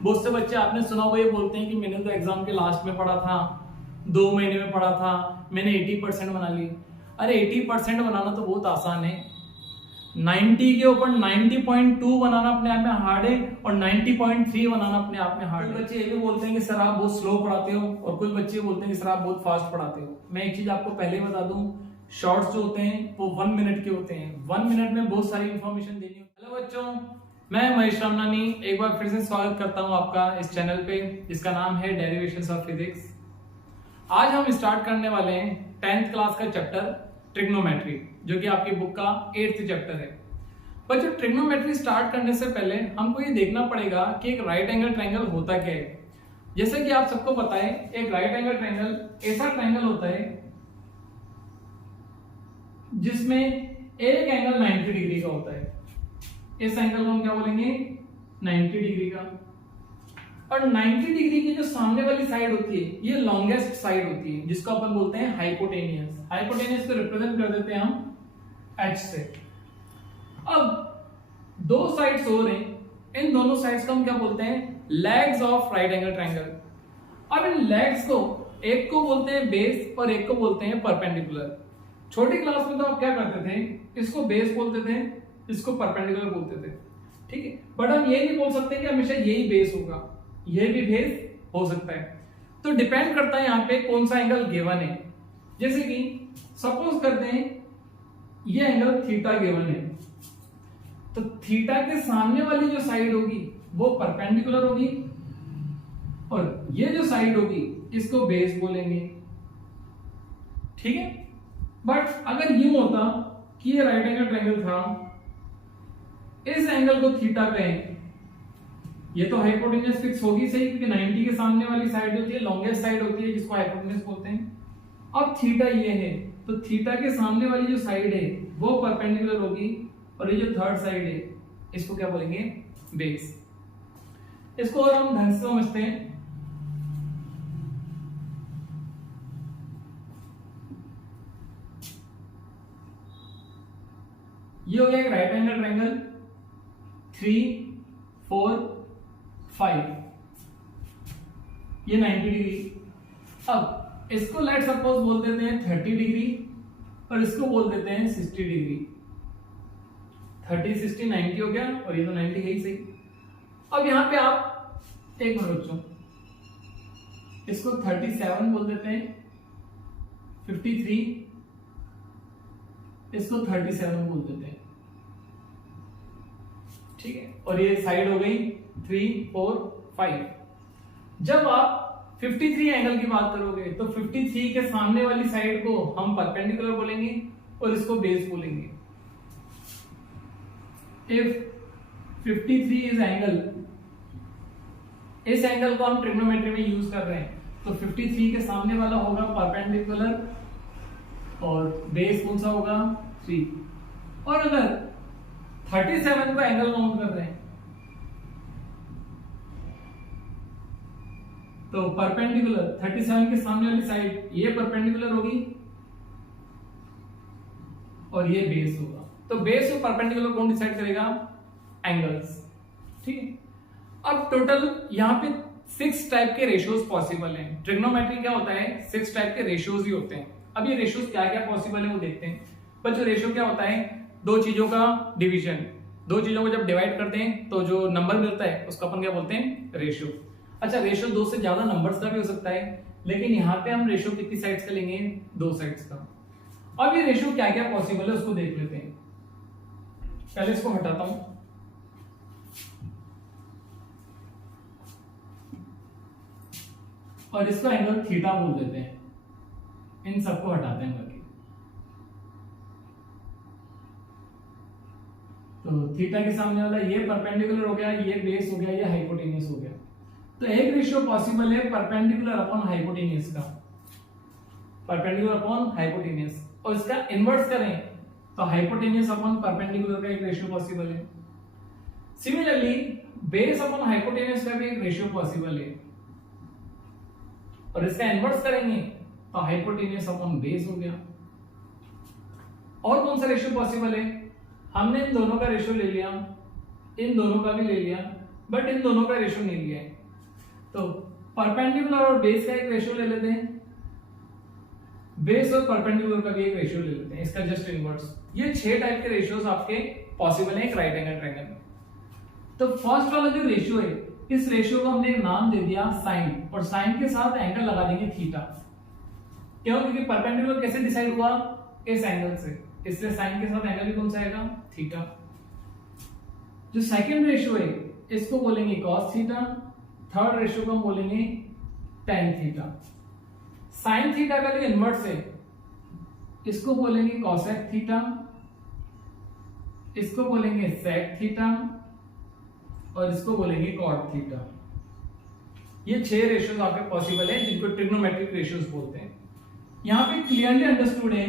बहुत से बच्चे आपने सुना होगा ये बोलते हैं कि मैंने तो एग्जाम के लास्ट में पढ़ा था, 2 महीने में पढ़ा था, मैंने 80% बना ली। अरे 80% बनाना तो बहुत आसान है, 90 के ऊपर 90.2 बनाना अपने आप में हार्ड है और 90.3 बनाना अपने आप में हार्ड है। कुछ बच्चे ये भी बोलते हैं कि सर आप बहुत स्लो पढ़ाते हो और कुछ बच्चे बोलते हैं कि सर आप बहुत फास्ट पढ़ाते हो। मैं एक चीज आपको पहले बता दूं, शॉर्ट्स जो होते हैं वो 1 मिनट के होते हैं, 1 मिनट में बहुत सारी इंफॉर्मेशन देनी होती है। हेलो बच्चों, मैं महेश रामनानी एक बार फिर से स्वागत करता हूं आपका इस चैनल पे जिसका नाम है डेरिवेशंस ऑफ फिजिक्स। आज हम स्टार्ट करने वाले हैं 10th क्लास का चैप्टर ट्रिग्नोमेट्री, जो कि आपकी बुक का 8th चैप्टर है। पर जो ट्रिग्नोमेट्री स्टार्ट करने से पहले हमको ये देखना पड़ेगा कि एक राइट एंगल ट्रायंगल होता क्या है। जैसे कि आप सबको पता है, एक राइट एंगल ट्रायंगल ऐसा ट्रायंगल होता है जिसमें एक एंगल 90 डिग्री का होता है। इस एंगल को हम क्या बोलेंगे, 90 डिग्री का। और 90 डिग्री की जो सामने वाली साइड होती है ये लॉन्गेस्ट साइड होती है, जिसको अपन बोलते हैं हाइपोटेनियस। हाइपोटेनियस को रिप्रेजेंट कर देते हैं हम H से। अब दो साइड्स हो रहे हैं, इन दोनों साइड्स को हम क्या बोलते हैं, legs of right angle triangle. अब इन लेग्स को एक को बोलते हैं बेस और एक को बोलते हैं परपेंडिकुलर। छोटी क्लास में तो आप क्या करते थे, इसको बेस बोलते थे, इसको परपेंडिकुलर बोलते थे, ठीक है। बट हम ये नहीं बोल सकते कि हमेशा यही बेस होगा, ये भी बेस हो सकता है। तो डिपेंड करता है यहाँ पे कौन सा एंगल गिवन है। जैसे कि सपोज करते हैं ये एंगल थीटा गिवन है, तो थीटा के सामने वाली जो साइड होगी वो परपेंडिकुलर होगी और ये जो साइड होगी इसको बेस बोलेंगे, ठीक है। बट अगर यूं होता कि ये राइट एंगल ट्रायंगल था, इस एंगल को थीटा कहें, ये तो हाइपोटेन्यूज फिक्स होगी सही, क्योंकि 90 के सामने वाली साइड होती है, लॉन्गेस्ट साइड होती है, जिसको हाइपोटेन्यूज बोलते हैं। अब थीटा ये है, तो थीटा के सामने वाली जो साइड है वो परपेंडिकुलर होगी और ये जो थर्ड साइड है इसको क्या बोलेंगे, बेस। इसको और हम ढंग से समझते हैं। ये हो गया एक राइट एंगल ट्रायंगल 3, 4, 5, ये 90 डिग्री। अब इसको लेट सपोज बोल देते हैं 30 डिग्री और इसको बोल देते हैं 60 डिग्री। 30, 60, 90 हो गया और ये तो 90 है ही सही। अब यहां पे आप एक मिनट बच्चों, इसको 37 बोल देते हैं, 53, इसको 37 बोल देते हैं, ठीक है। और ये साइड हो गई 3, 4, 5। जब आप 53 एंगल की बात करोगे तो 53 के सामने वाली साइड को हम परपेंडिकुलर बोलेंगे और इसको बेस बोलेंगे। इफ 53 इज एंगल, इस एंगल को हम ट्रिग्नोमेट्री में यूज कर रहे हैं, तो 53 के सामने वाला होगा परपेंडिकुलर और बेस कौन सा होगा, 3। और अगर 37 को एंगल काउंट कर रहे हैं तो परपेंडिकुलर 37 के सामने वाली साइड ये परपेंडिकुलर होगी और ये बेस होगा। तो बेस और परपेंडिकुलर कौन डिसाइड करेगा, एंगल्स, ठीक है। अब टोटल यहाँ पे 6 टाइप के रेशियोज पॉसिबल हैं। ट्रिग्नोमेट्री क्या होता है, 6 टाइप के रेशियोज ही होते हैं। अब ये रेशियोज क्या क्या पॉसिबल है वो देखते हैं। पर जो रेशियो क्या होता है, दो चीजों का डिवीजन, दो चीजों को जब डिवाइड करते हैं तो जो नंबर मिलता है उसको अपन क्या बोलते हैं, रेशियो। अच्छा, रेशियो 2 से ज्यादा नंबर्स का भी हो सकता है, लेकिन यहाँ पे हम रेशियो कितनी साइड्स का लेंगे, 2 साइड्स का। अब ये रेशियो क्या क्या पॉसिबल है उसको देख लेते हैं। पहले इसको हटाता हूं, और इसको एंगल थीटा बोल देते हैं। इन सबको हटाते हैं बाकी। तो थीटा के सामने वाला ये परपेंडिकुलर हो गया, ये बेस हो गया, ये हाइपोटेन्यूज हो गया। तो एक रेशियो पॉसिबल है परपेंडिकुलर अपॉन हाइपोटेन्यूज का, परपेंडिकुलर अपॉन हाइपोटेन्यूज। और इसका इनवर्स करें तो हाइपोटेन्यूज अपॉन परपेंडिकुलर का एक रेशियो पॉसिबल है। सिमिलरली बेस अपॉन हाइपोटेन्यूज का भी एक रेशियो पॉसिबल है, और इसका इनवर्स करेंगे तो हाइपोटेन्यूज अपॉन बेस हो गया। और कौन सा रेशियो पॉसिबल है, हमने इन दोनों का रेशियो ले लिया, इन दोनों का भी ले लिया, बट इन दोनों का रेशियो नहीं लिया है। तो परपेंडिकुलर और बेस का एक रेशियो ले लेते हैं, बेस और परपेंडिकुलर का भी एक रेशियो ले लेते हैं, इसका जस्ट इनवर्स। ये 6 टाइप के रेशियोज आपके पॉसिबल है एक राइट एंगल ट्रायंगल में। तो फर्स्ट वाला जो रेशियो है, इस रेशियो को हमने एक नाम दे दिया साइन, और साइन के साथ एंगल लगा देंगे थीटा। क्यों? क्योंकि परपेंडिकुलर कैसे डिसाइड हुआ? इस एंगल से, इसलिए साइन के साथ एंगल भी कौन सा आएगा? थीटा। जो सेकंड रेशियो है इसको बोलेंगे cos थीटा, थर्ड रेशियो को हम बोलेंगे tan थीटा। साइन थीटा का जो इनवर्स है इसको बोलेंगे cosec थीटा, इसको बोलेंगे sec थीटा, और इसको बोलेंगे cot थीटा। ये 6 रेशियोज आपके पॉसिबल है जिनको ट्रिग्नोमेट्रिक रेशियोज बोलते हैं। यहां पे क्लियरली अंडरस्टूड है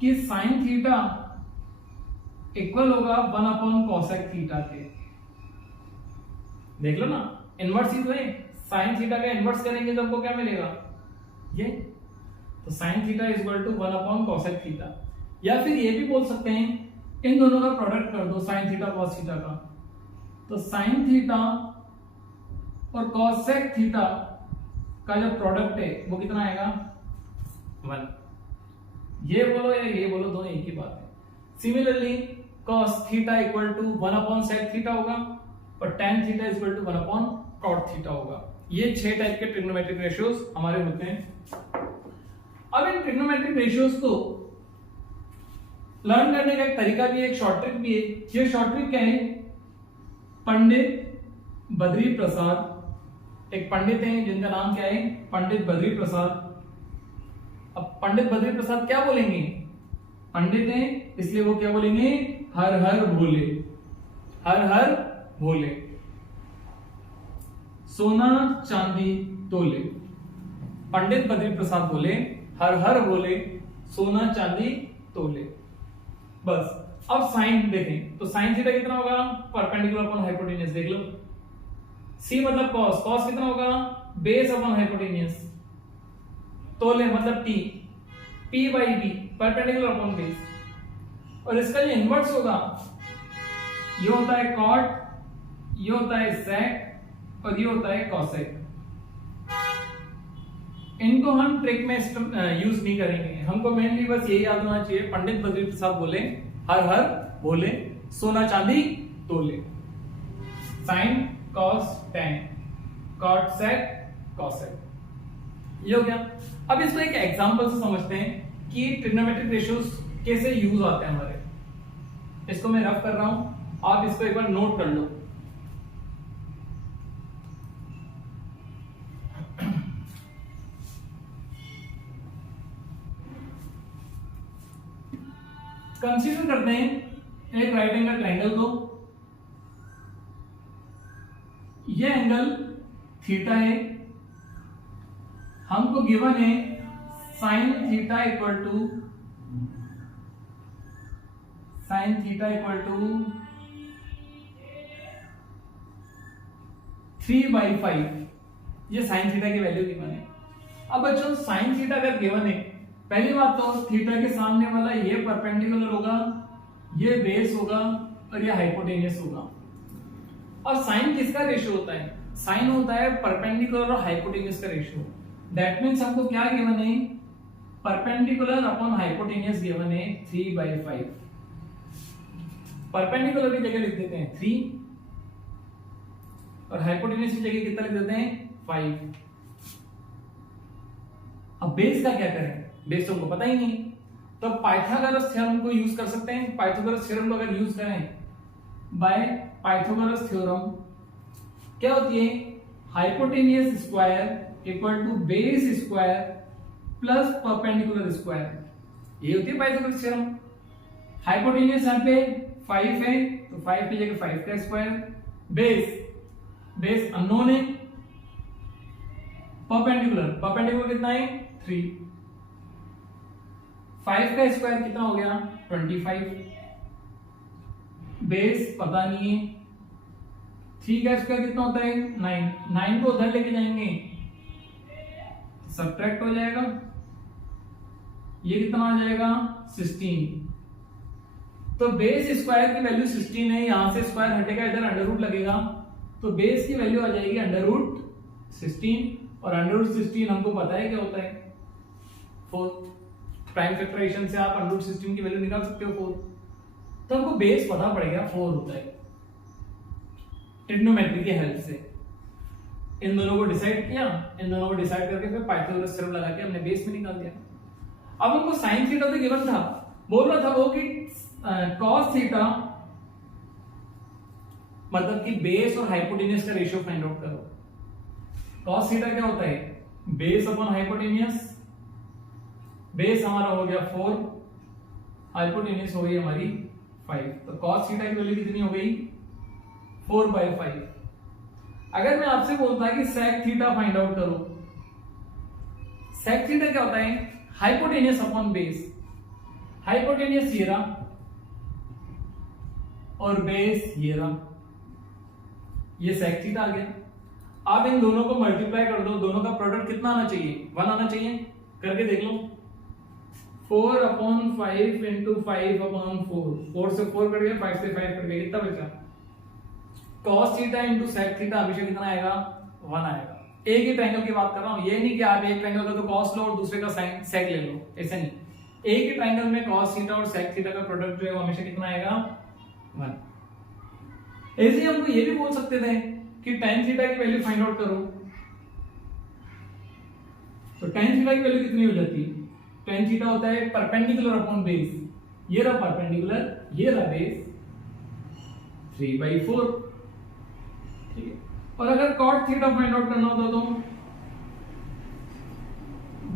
कि साइन थीटा इक्वल होगा 1 cosec थीटा के। देख लो ना, इनवर्स ही तो है, साइन थीटा का इनवर्स करेंगे तो हमको क्या मिलेगा? ये। तो sine theta is equal to 1 cosec theta. या फिर ये भी बोल सकते हैं इन दोनों का प्रोडक्ट कर दो, साइन थीटा cos थीटा का, तो साइन थीटा और cosec थीटा का जो प्रोडक्ट है वो कितना आएगा? 1। ये बोलो या ये बोलो, दोनों एक ही बात है। Similarly cos theta equal to 1 sec theta होगा, और tan theta is equal to 1 cot theta होगा। ये 6 टाइप के ट्रिग्नोमेट्रिक रेशियोज हमारे होते हैं। अब इन ट्रिग्नोमेट्रिक रेशियोज को लर्न करने का एक तरीका भी है, एक शॉर्ट ट्रिक भी है। ये शॉर्ट ट्रिक क्या है? पंडित बद्री प्रसाद, एक पंडित हैं जिनका नाम क्या है? पंडित बद्री प्रसाद। अब पंडित बद्री प्रसाद क्या बोलेंगे? पंडित हैं इसलिए वो क्या बोलेंगे? हर हर भोले, हर हर भोले। सोना चांदी तोले। पंडित बद्री प्रसाद बोले हर हर भोले, सोना चांदी तोले। बस। अब साइन देखें तो साइन थीटा कितना होगा? Perpendicular upon hypotenuse. देख लो, सी मतलब कॉस, कॉस कितना होगा? Base upon hypotenuse. तोले मतलब T, P by B, perpendicular upon base. और इसका जो इनवर्स होगा ये होता है कॉट, ये होता है सेक, और ये होता है कॉसेक। इनको हम ट्रिक में यूज नहीं करेंगे, हमको मेनली बस यही याद होना चाहिए, पंडित बद्री प्रसाद बोले हर हर बोले, सोना चांदी तोले। Sine cos tan, cot sec cosec. ये हो गया। अब इसको एक एग्जांपल से समझते हैं कि ट्रिग्नोमेट्रिक रेशियोज कैसे यूज आते हैं हमारे। इसको मैं रफ कर रहा हूं, आप इसको एक बार नोट कर लो। कंसीडर करते हैं एक राइट एंगल ट्रायंगल को। ये एंगल थीटा है, हमको गिवन है साइन थीटा इक्वल टू 3/5। ये साइन थीटा की वैल्यू गिवन है। अब बच्चों साइन थीटा अगर गिवन है, पहली बात तो थीटा के सामने वाला ये परपेंडिकुलर होगा, ये बेस होगा, और ये हाइपोटेन्यूस होगा। और साइन किसका रेशियो होता है? साइन होता है परपेंडिकुलर और हाइपोटेन्यूस का रेशियो। दैट मींस हमको क्या गिवन है? परपेंडिकुलर अपॉन हाइपोटेन्यूस गिवन है 3/5। परपेंडिकुलर की जगह लिख देते हैं 3, और हाइपोटेन्यूस की जगह कितना लिख देते हैं? 5। अब बेस का क्या करें? बेस तो हमको पता ही नहीं, तो पाइथागोरस थ्योरम को यूज कर सकते हैं। पाइथागोरस थ्योरम को अगर यूज करें बाय पाइथागोरस थ्योरम, क्या होती है? Hypotenuse square equal to base square plus perpendicular square. ये होती है पाइथागोरस थ्योरम। हाइपोटेन्यूस यहाँ पे 5 है, तो 5 की जगह 5 का स्क्वायर, बेस अननोन है, परपेंडिकुलर कितना है? 3। 5 का स्क्वायर कितना हो गया? 25। बेस पता नहीं है, 3 का स्क्वायर कितना होता है? 9। 9 को उधर लेके जाएंगे, सब्ट्रैक्ट हो जाएगा, ये कितना आ जाएगा? 16। तो बेस स्क्वायर की वैल्यू 16 है, यहां से स्क्वायर हटेगा, इधर अंडर रूट लगेगा, तो बेस की वैल्यू आ जाएगी √16 और √16 हमको पता है क्या होता है 4। प्राइम फैक्टराइजेशन से आप √16 की वैल्यू निकाल सकते हो 4। तो हमको बेस पता पड़ेगा 4 होता है ट्रिग्नोमेट्री की हेल्प से। इन दोनों को डिसाइड किया, इन दोनों को डिसाइड करके फिर पाइथागोरस थ्योरम लगा के हमने बेस में निकाल दिया। अब हमको साइन थीटा तो गिवन था, बोल रहा था वो कि कॉस थीटा मतलब कि बेस और हाइपोटेन्यूज का रेशियो फाइंड आउट करो। कॉस थीटा क्या होता है, बेस अपॉन हाइपोटेन्यूज। बेस हमारा हो गया 4, हाइपोटेन्यूज हो गई हमारी 5। तो कॉस थीटा की वैल्यू कितनी हो गई 4/5। अगर मैं आपसे बोलता है कि सेक थीटा फाइंड आउट करो, सेक थीटा क्या होता है, हाइपोटेन्यूज अपॉन बेस। हाइपोटेन्यूज ये रहा और बेस ये रहा, ये सेक थीटा आ गया। अब इन दोनों को मल्टीप्लाई कर दो, दोनों का प्रोडक्ट कितना आना चाहिए 1 आना चाहिए। करके देख लो 4/5 इंटू 5/4। 4 से 4 कट गया, 5 से 5 कट गया, कितना बचा cos theta into sec theta हमेशा कितना आएगा 1 आएगा। एक ही ट्रायंगल की बात कर रहा हूं, ये नहीं कि आप एक ट्रायंगल का तो cos लो और दूसरे का सेक ले लो, ऐसा नहीं। एक ही ट्रायंगल में cos थीटा और सेक थीटा का प्रोडक्ट जो है वो हमेशा कितना आएगा 1। ऐसे ही हमको ये भी बोल सकते थे कि tan थीटा की वैल्यू फाइंड आउट करो, तो tan थीटा की वैल्यू कितनी हो जाती है, tan थीटा होता है परपेंडिकुलर अपॉन बेस। ये रहा परपेंडिकुलर, ये रहा बेस, 3/4। ठीक है। और अगर cot थीटा फाइंड आउट करना होता तो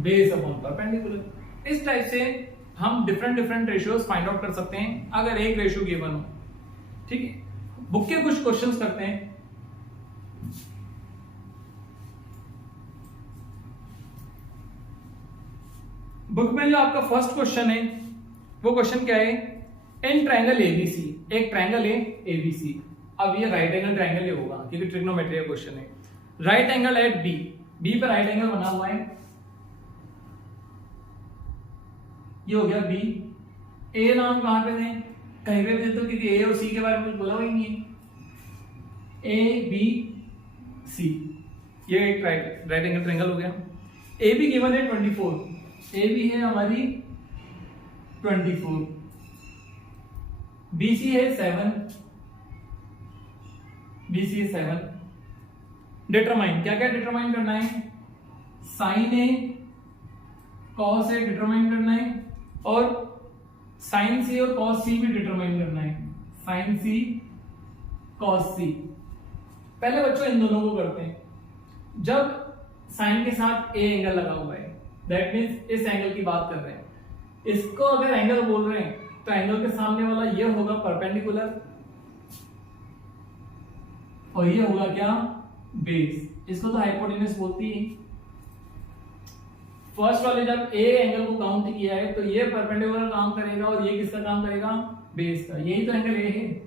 बेस अपॉन परपेंडिकुलर। इस टाइप से हम डिफरेंट रेशियोज फाइंड आउट कर सकते हैं अगर एक रेशियो गिवन हो। ठीक है, बुक के कुछ क्वेश्चंस करते हैं। बुक में जो आपका फर्स्ट क्वेश्चन है वो क्वेश्चन क्या है, इन ट्रायंगल एबीसी, एक ट्रायंगल है एबीसी। अब ये राइट एंगल ट्रायंगल ही होगा क्योंकि ट्रिग्नोमेट्री का क्वेश्चन है। Right angle at B, B पर राइट एंगल बना हुआ है, ये हो गया बी। ए नाम कहां पे दें, कहीं पे दे दो क्योंकि ए और सी के बारे में कुछ बोला ही नहीं है। ए बी सी, ये एक राइट एंगल ट्रायंगल हो गया। ए बी गिवन है 24, ए बी है हमारी 24, बीसी है 7, बीसी है 7। डिटरमाइन, क्या क्या डिटरमाइन करना है, sine A cos A determine करना है और साइन सी और कॉस सी भी डिटरमाइन करना है, साइन सी कॉस सी। पहले बच्चों इन दोनों को करते हैं। जब साइन के साथ ए एंगल लगा हुआ है, दैट मींस इस एंगल की बात कर रहे हैं, इसको अगर एंगल बोल रहे हैं तो एंगल के सामने वाला ये होगा परपेंडिकुलर और ये होगा क्या बेस। इसको तो हाइपोटेन्यूज बोलती है। फर्स्ट वाले जब ए एंगल को काउंट किया है तो ये परपेंडिकुलर काम करेगा और ये किसका काम करेगा, बेस का। यही तो एंगल ए है।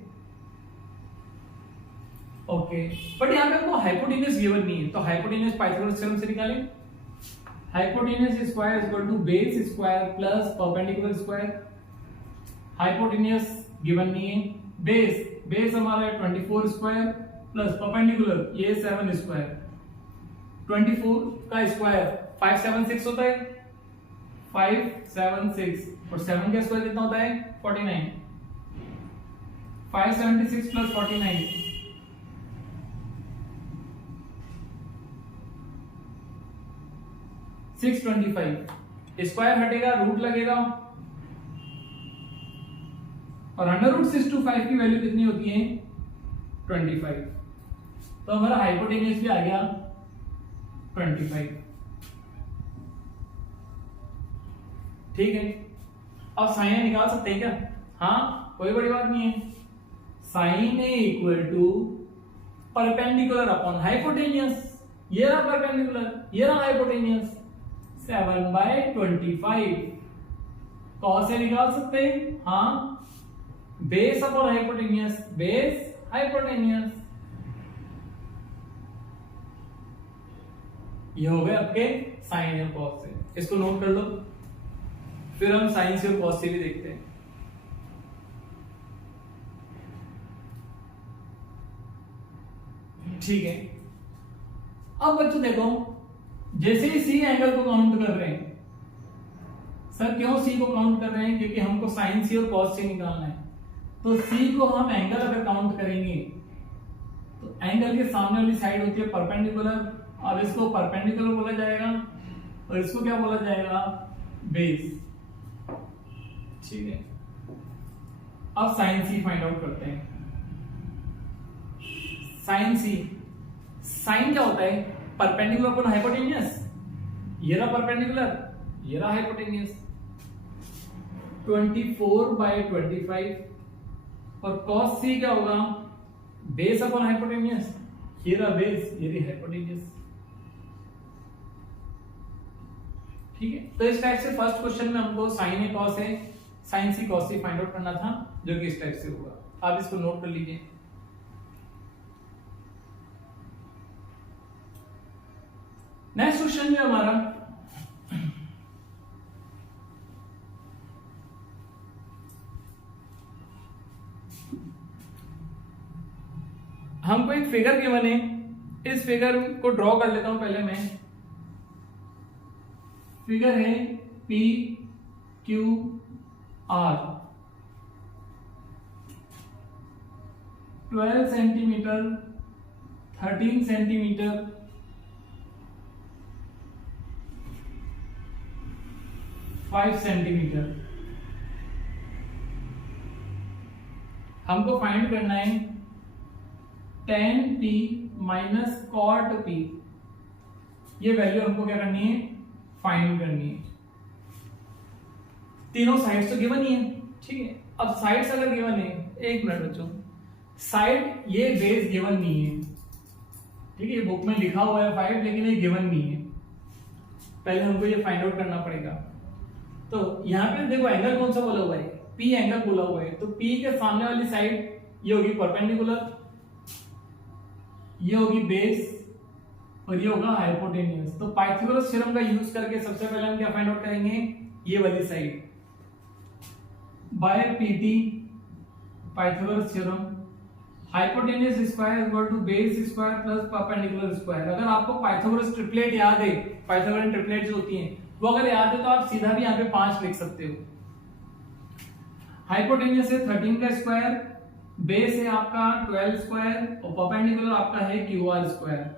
ओके, बट यहां पे हमको हाइपोटेन्यूज गिवन नहीं है, तो हाइपोटेन्यूज पाइथागोरस थ्योरम से निकालें। Hypotenuse square equal to base square plus perpendicular square. Hypotenuse given नहीं है, बेस हमारा है 24 स्क्वायर प्लस परपेंडिकुलर ये 7 स्क्वायर। 24 का स्क्वायर 576 होता है, 576 और 7 का स्क्वायर कितना होता है 49। 576 प्लस 49 625। स्क्वायर हटेगा, रूट लगेगा और √625 की वैल्यू कितनी होती है 25। तो हमारा हाइपोटेन्यूज भी आ गया 25। ठीक है, अब साइन निकाल सकते हैं क्या, हाँ कोई बड़ी बात नहीं है। Sine A equal to perpendicular upon hypotenuse, ये रहा परपेंडिकुलर, ये रहा हाइपोटेन्यूज, 7/25। कॉस ए निकाल सकते हैं, हाँ base upon hypotenuse, base hypotenuse. ये हो गए आपके साइन और कॉस से, इसको नोट कर लो। फिर हम साइन से और कॉस से भी देखते हैं। ठीक है। अब बच्चों देखो, जैसे ही सी एंगल को काउंट कर रहे हैं, सर क्यों सी को काउंट कर रहे हैं? क्योंकि हमको साइन सी और कॉस सी निकालना है। तो सी को हम एंगल अगर काउंट करेंगे तो एंगल के सामने वाली साइड होती है परपेंडिकुलर। अब इसको परपेंडिकुलर बोला जाएगा और इसको क्या बोला जाएगा? बेस। ठीक है। अब साइन सी फाइंड आउट करते हैं। साइन सी, साइन क्या होता है? Perpendicular upon hypotenuse. ये रहा परपेंडिकुलर, ये रहा हाइपोटेन्यूस। 24/25। और कॉस सी क्या होगा? Base upon hypotenuse. ये रहा बेस, ये रही हाइपोटेन्यूस। ठीक है। तो इस टाइप से फर्स्ट क्वेश्चन में हमको साइन ए कॉस है, साइन सी कॉस सी फाइंड आउट करना था, जो कि इस टाइप से होगा। आप इसको नोट कर लीजिए। नेक्स्ट क्वेश्चन जो हमारा, हमको एक फिगर गिवन है। इस फिगर को ड्रॉ कर लेता हूं पहले मैं। फिगर है P Q R, 12 centimetre, 13 centimetre, 5 centimetre. हमको फाइंड करना है tan p minus cot p। ये वैल्यू हमको क्या करनी है? फाइंड करनी है। तीनों साइड्स तो गिवन ही है। ठीक है। अब साइड्स अगर गिवन है, एक मिनट बच्चों, साइड ये बेस गिवन नहीं है। ठीक है। ये बुक में लिखा हुआ है 5, लेकिन ये गिवन नहीं है। पहले हमको ये फाइंड आउट करना पड़ेगा। तो यहाँ पे देखो एंगल कौन सा बोला हुआ है? P एंगल बोला हुआ है। तो P के सामने वाली साइड ये होगी परपेंडिकुलर, ये होगी बेस और ये होगा हाइपोटेन्यूस। तो पाइथागोरस थ्योरम का यूज करके सबसे पहले हम क्या फाइंड आउट करेंगे? ये वाली side by PT, Pythagoras theorem, hypotenuse square equal to base square plus perpendicular square. अगर आपको पाइथागोरस ट्रिपलेट याद है, पाइथागोरस ट्रिपलेट जो होती हैं वो अगर याद है तो आप सीधा भी यहाँ पे 5 लिख सकते हो। हाइपोटेन्यूस है 13 का स्क्वायर, बेस है आपका 12 स्क्वायर और परपेंडिकुलर आपका है QR स्क्वायर।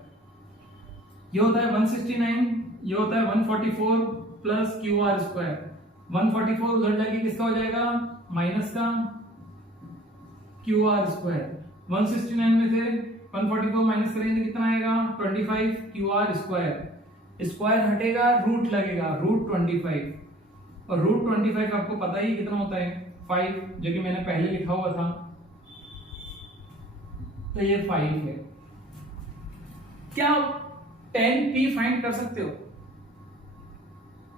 ये होता है 169, ये होता है 144 प्लस QR स्क्वायर। 144 उधर जाके किसका हो जाएगा? माइनस का QR स्क्वायर। 169 में से 144 माइनस करेंगे कितना आएगा? 25 QR स्क्वायर। स्क्वायर हटेगा, रूट लगेगा, रूट 25। और रूट 25 आपको पता ही कितना होता है? 5, जो कि मैंने पहले लिखा हुआ था। तो ये 5 है। क्या आप tan p फाइंड कर सकते हो?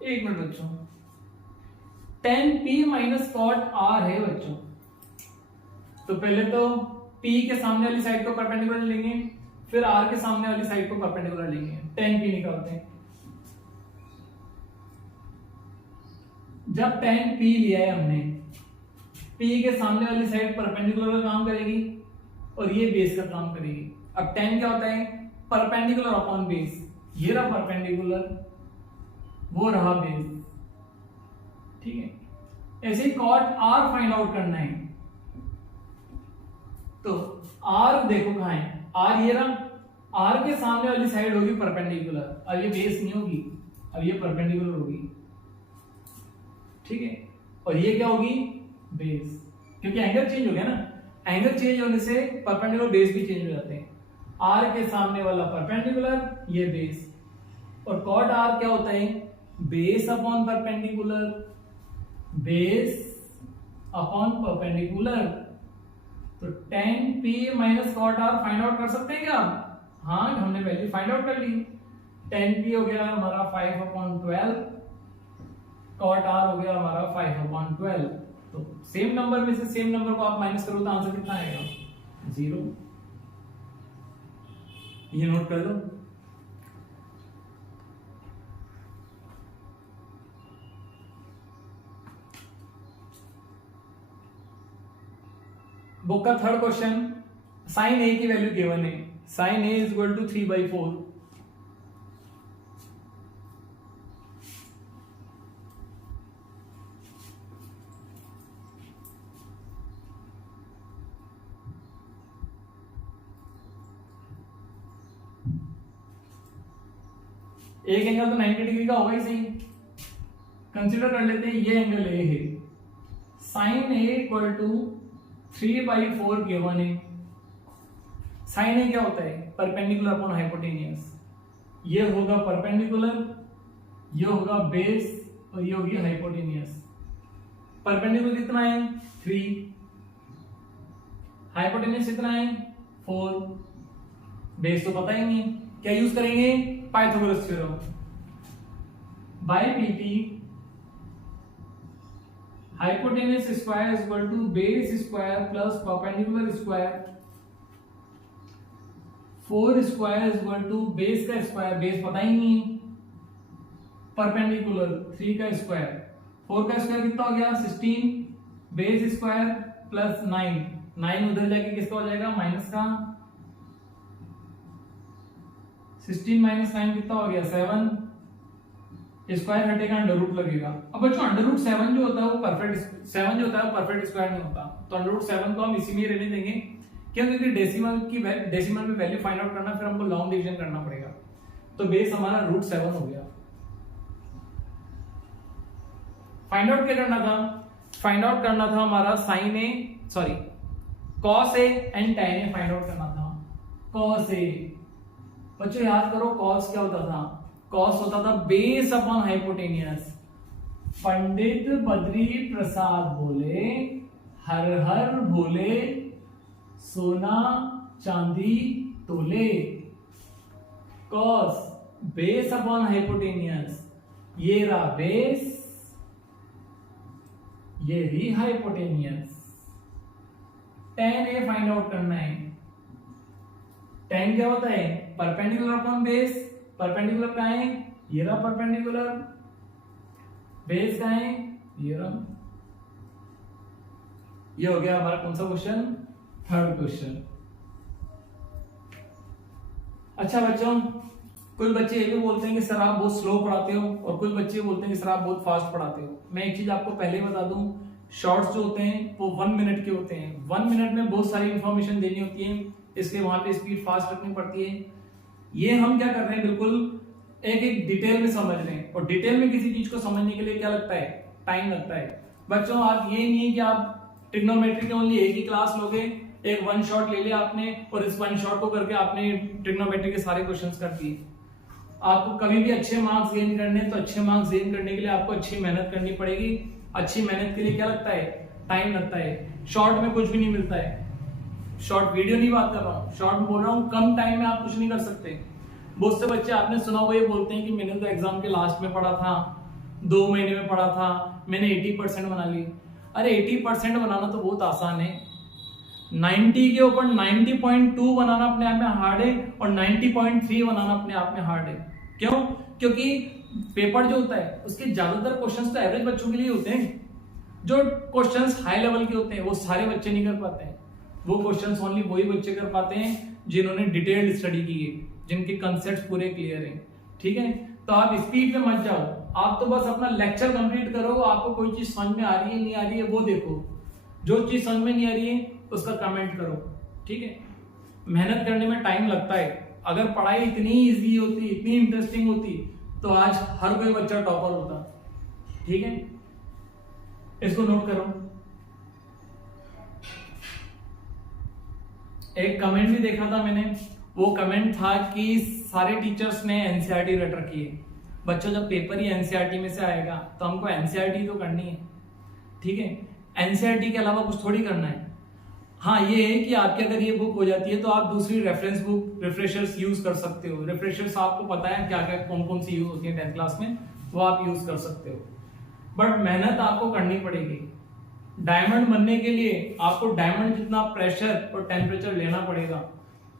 एक मिनट बच्चों, tan p minus cot r है बच्चों। तो पहले तो p के सामने वाली साइड को परपेंडिकुलर लेंगे, फिर r के सामने वाली साइड को परपेंडिकुलर लेंगे। tan p निकालते हैं। जब tan p लिया है हमने, p के सामने वाली साइड परपेंडिकुलर का काम करेगी और ये बेस का काम करेगी। अब tan क्या होता है? Perpendicular upon base. ये रहा परपेंडिकुलर, वो रहा बेस। ठीक है। ऐसे ही cot r फाइंड आउट करना है। तो r देखो कहां है? r ये रहा। r के सामने वाली साइड होगी परपेंडिकुलर। अब ये बेस नहीं होगी, अब ये परपेंडिकुलर होगी। ठीक है। और ये क्या होगी? बेस, क्योंकि एंगल चेंज हो गया ना। एंगल चेंज होने से परपेंडिकुलर बेस भी चेंज हो जाते हैं। r के सामने वाला परपेंडिकुलर, ये बेस। और cot r क्या होता है? Base upon perpendicular, base upon perpendicular. तो tan p minus cot r find out कर सकते हैं क्या? हाँ, हमने वैल्यू फाइंड आउट कर ली। tan p हो गया हमारा 5/12, cot r हो गया हमारा 5/12। तो सेम नंबर में से सेम नंबर को आप माइनस करो तो आंसर कितना आएगा? 0। ये नोट कर लो। बुक का थर्ड क्वेश्चन, साइन ए की वैल्यू गिवन है। Sine A is equal to 3/4। एक एंगल तो 90 डिग्री का होगा ही सही। कंसीडर कर लेते हैं ये एंगल ए है, sine A equal to 3/4 given है। साइन ए क्या होता है? Perpendicular upon hypotenuse. ये होगा परपेंडिकुलर, ये होगा बेस और ये होगी हाइपोटेनियस। परपेंडिकुलर कितना है? 3, हाइपोटेनियस कितना है? 4। बेस तो पता ही नहीं, क्या यूज करेंगे? Pythagoras theorem. By PP hypotenuse square is equal to base square plus perpendicular square. 4 square is equal to base का स्क्वायर, बेस पता ही नहीं, परपेंडिकुलर 3 का स्क्वायर। 4 का स्क्वायर कितना हो गया? 16। बेस स्क्वायर प्लस 9, 9 उधर जाके किसका हो जाएगा? माइनस का। 16 माइनस 9 कितना हो गया? 7। स्क्वायर हटेगा, अंडर रूट लगेगा। अब बच्चों अंडर रूट 7 जो होता है वो परफेक्ट 7 जो होता है वो परफेक्ट स्क्वायर नहीं होता, तो अंडर रूट 7 को हम इसी में रहने देंगे। क्यों? क्योंकि डेसिमल में वैल्यू फाइंड आउट करना, फिर हमको लॉन्ग डिवीजन करना पड़ेगा। तो बेस हमारा √7 हो गया। फाइंड आउट क्या करना था? फाइंड आउट करना था हमारा sine A sorry cos A and tan A find out करना था। कॉस ए, बच्चों याद करो कॉस क्या होता था? कॉस होता था base upon hypotenuse. Pandit Badri Prasad बोले हर हर भोले सोना चांदी तोले। कॉस बेस अपॉन हाइपोटेनियस, ये रहा बेस, ये रही hypotenuse. Ten A find out करना है। टेन क्या होता है? Perpendicular upon base. परपेंडिकुलर कहाँ है? ये रहा परपेंडिकुलर। बेस कहाँ है? ये रहा। ये हो गया हमारा कौन सा क्वेश्चन? Third question. अच्छा बच्चों, कुछ बच्चे ये भी बोलते हैं कि सर आप बहुत स्लो पढ़ाते हो, और कुछ बच्चे बोलते हैं कि सर आप बहुत फास्ट पढ़ाते हो। मैं एक चीज आपको पहले बता दूं, शॉर्ट्स जो होते हैं वो 1 मिनट के होते हैं। 1 मिनट में बहुत सारी इंफॉर्मेशन देनी होती है, इसलिए वहां पे स्पीड फास्ट रखनी पड़ती है। ये हम क्या कर रहे हैं, बिल्कुल एक एक डिटेल में समझ रहे हैं, और डिटेल में किसी चीज को समझने के लिए क्या लगता है? टाइम लगता है। बच्चों आप ये नहीं है कि आप ट्रिग्नोमेट्री के ओनली एक ही क्लास लोगे, एक 1 शॉट ले लिया आपने और इस 1 शॉट को करके आपने ट्रिग्नोमेट्री के सारे क्वेश्चंस कर दिए। आपको कभी भी अच्छे मार्क्स गेन करने, तो अच्छे मार्क्स गेन करने के लिए आपको अच्छी मेहनत करनी पड़ेगी। अच्छी मेहनत के लिए क्या लगता है? टाइम लगता है। शॉर्ट में कुछ भी नहीं मिलता है। शॉर्ट वीडियो नहीं बात कर रहा हूँ, शॉर्ट में बोल रहा हूँ कम टाइम में आप कुछ नहीं कर सकते। बहुत से बच्चे आपने सुना हुआ ये बोलते हैं कि मैंने तो एग्जाम के लास्ट में पढ़ा था, 2 महीने में पढ़ा था, मैंने 80% बना ली। अरे 80% बनाना तो बहुत आसान है। 90 के ऊपर 90.2 बनाना अपने आप में हार्ड है, और 90.3 बनाना अपने आप में हार्ड है। क्यों? क्योंकि पेपर जो होता है उसके ज्यादातर क्वेश्चंस तो एवरेज बच्चों के लिए होते हैं। जो क्वेश्चंस हाई लेवल के होते हैं वो सारे बच्चे नहीं कर पाते हैं। वो क्वेश्चंस ओनली वही बच्चे कर पाते हैं जिन्होंने डिटेल्ड स्टडी की है, जिनके कंसेप्ट पूरे क्लियर हैं। ठीक है, तो आप स्पीड में मत जाओ, आप तो बस अपना लेक्चर कंप्लीट करो। आपको कोई चीज समझ में आ रही है नहीं आ रही है वो देखो, जो चीज समझ में नहीं आ रही है उसका कमेंट करो। ठीक है, मेहनत करने में टाइम लगता है। अगर पढ़ाई इतनी इजी होती, इतनी इंटरेस्टिंग होती, तो आज हर कोई बच्चा टॉपर होता। ठीक है, इसको नोट करो। एक कमेंट भी देखा था मैंने, वो कमेंट था कि सारे टीचर्स ने एनसीईआरटी रट रखी है। बच्चों जब पेपर ही एनसीईआरटी में से आएगा तो हमको एनसीईआरटी तो करनी है। ठीक है, एनसीईआरटी के अलावा कुछ थोड़ी करना है। हाँ ये है कि आपकी अगर ये बुक हो जाती है तो आप दूसरी रेफरेंस बुक रिफ्रेशर्स यूज कर सकते हो। रिफ्रेशर्स आपको पता है क्या क्या कौन कौन सी यूज होती है 10th क्लास में, वो आप यूज कर सकते हो। बट मेहनत आपको करनी पड़ेगी। डायमंड बनने के लिए आपको डायमंड जितना प्रेशर और टेम्परेचर लेना पड़ेगा।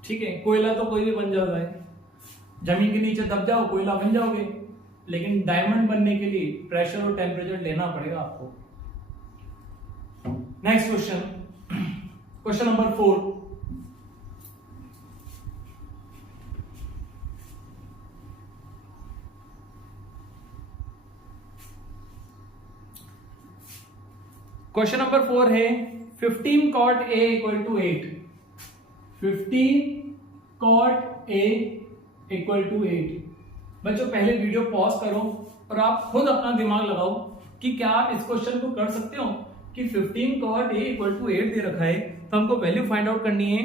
ठीक है, कोयला तो कोई भी बन जाता है, जमीन के नीचे दब जाओ कोयला बन जाओगे, लेकिन डायमंड बनने के लिए प्रेशर और टेम्परेचर लेना पड़ेगा आपको। Next question, question number 4। Question number 4 है 15 cot A equal to 8। 15 cot A equal to 8। बच्चों पहले वीडियो पॉज करो और आप खुद अपना दिमाग लगाओ कि क्या आप इस क्वेश्चन को कर सकते हो कि 15 cot A इक्वल टू 8 दे रखा है, तो हमको वैल्यू फाइंड आउट करनी है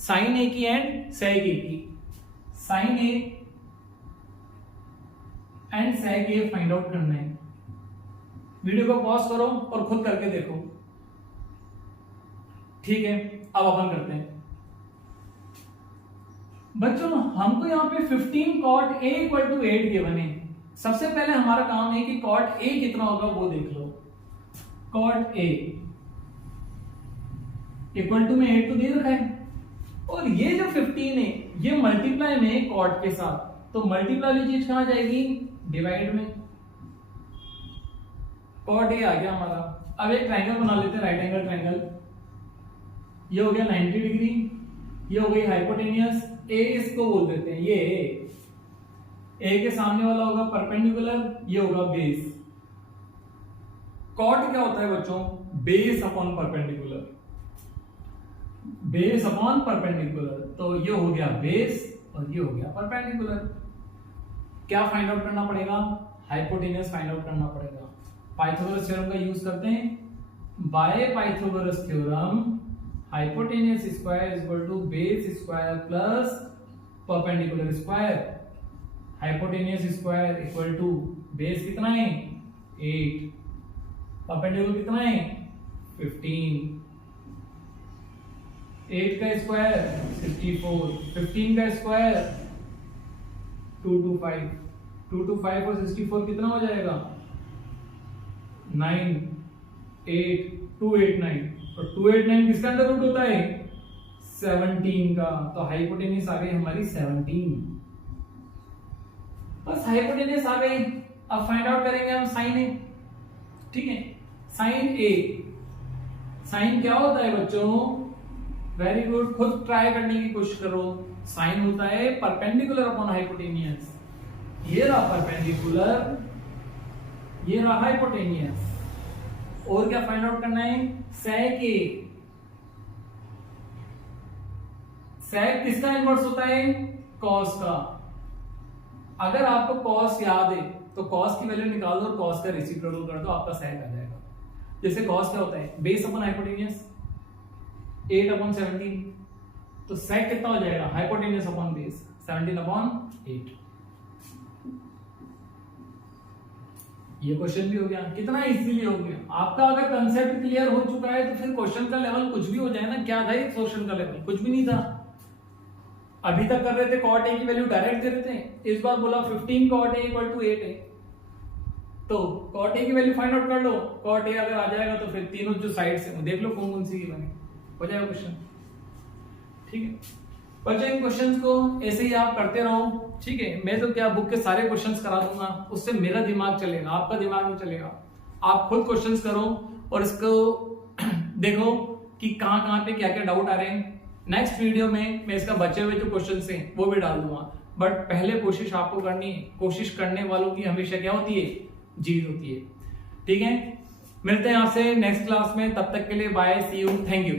साइन A की एंड सेक A की। Sine A and sec A find out करना है। वीडियो को पॉज करो और खुद करके देखो। ठीक है, अब अपन करते हैं। बच्चों हमको यहाँ पे 15 cot A equal to 8 given है। सबसे पहले हमारा काम है कि cot A कितना होगा वो देख लो। cot A इक्वल टू में 8 तो दे रखा है, और ये जो 15 है ये मल्टीप्लाई में cot के साथ, तो मल्टीप्लाई वाली चीज कहां जाएगी, डिवाइड में। cot A आ गया हमारा। अब एक ट्रायंगल बना लेते हैं, राइट एंगल ट्रायंगल। ये हो गया 90 डिग्री, ये हो गई हाइपोटेनियस। ए इसको बोल देते हैं, ये ए के सामने वाला होगा परपेंडिकुलर, ये होगा बेस। कॉट क्या होता है बच्चों, base upon perpendicular. Base upon perpendicular, तो ये हो गया बेस और ये हो गया परपेंडिकुलर। क्या फाइंड आउट करना पड़ेगा, हाइपोटेनियस फाइंड आउट करना पड़ेगा। पाइथागोरस थ्योरम का यूज करते हैं। By Pythagoras theorem hypotenuse square is equal to base square plus perpendicular square. Hypotenuse square equal to base कितना है 8, परपेंडिकुलर कितना है 15। 8 का स्क्वायर 64, 15 का स्क्वायर 225, 225 और 64 कितना हो जाएगा 9, 8, 289, और 289 किसका अंडर रूट होता है 17 का, तो हाइपोटेनियस आ गई हमारी 17। बस हाइपोटेनियस आ गई। अब फाइंड आउट करेंगे हम साइन ए। ठीक है, साइन ए, साइन क्या होता है बच्चों, वेरी गुड, खुद ट्राई करने की कोशिश करो। साइन होता है परपेंडिकुलर अपॉन हाइपोटेनियस। ये रहा परपेंडिकुलर, ये रहा हाइपोटेनियस। और क्या फाइंड आउट करना है, सेक ए। सेक किसका इनवर्स होता है, कॉस का। अगर आपको कॉस याद है तो कॉस की वैल्यू निकाल दो और कॉस का रेसिप्रोकल कर दो, आपका सेक आ जाएगा। जैसे कॉस क्या होता है, बेस अपॉन हाइपोटेनियस 8 अपॉन 17, तो सेक कितना हो जाएगा, हाइपोटेनियस अपॉन बेस 17 अपॉन 8। ये क्वेश्चन भी हो गया। कितना इजीली हो गया आपका। अगर कंसेप्ट क्लियर हो चुका है तो फिर क्वेश्चन का लेवल कुछ भी हो जाए ना, क्या था इस क्वेश्चन का लेवल, कुछ भी नहीं था। अभी तक कर रहे थे cot A की वैल्यू डायरेक्ट दे रहे थे, इस बार बोला 15 cot A इक्वल टू 8 है, तो cot A की वैल्यू फाइंड आउट कर लो। cot A अगर आ जाएगा तो फिर तीनों जो साइड से देख लो कौन कौन सी की बने, हो जाएगा क्वेश्चन। ठीक है बच्चों, इन क्वेश्चंस को ऐसे ही आप करते रहो। ठीक है, मैं तो क्या बुक के सारे क्वेश्चंस करा दूंगा, उससे मेरा दिमाग चलेगा, आपका दिमाग नहीं चलेगा। आप खुद क्वेश्चंस करो और इसको देखो कि कहां कहां पे क्या क्या डाउट आ रहे हैं। नेक्स्ट वीडियो में मैं इसका बचे हुए जो क्वेश्चंस हैं वो भी डाल दूंगा, बट पहले कोशिश आपको करनी है। कोशिश करने वालों की हमेशा क्या होती है, जीत होती है। ठीक है, मिलते हैं आपसे नेक्स्ट क्लास में, तब तक के लिए bye, see you, thank you.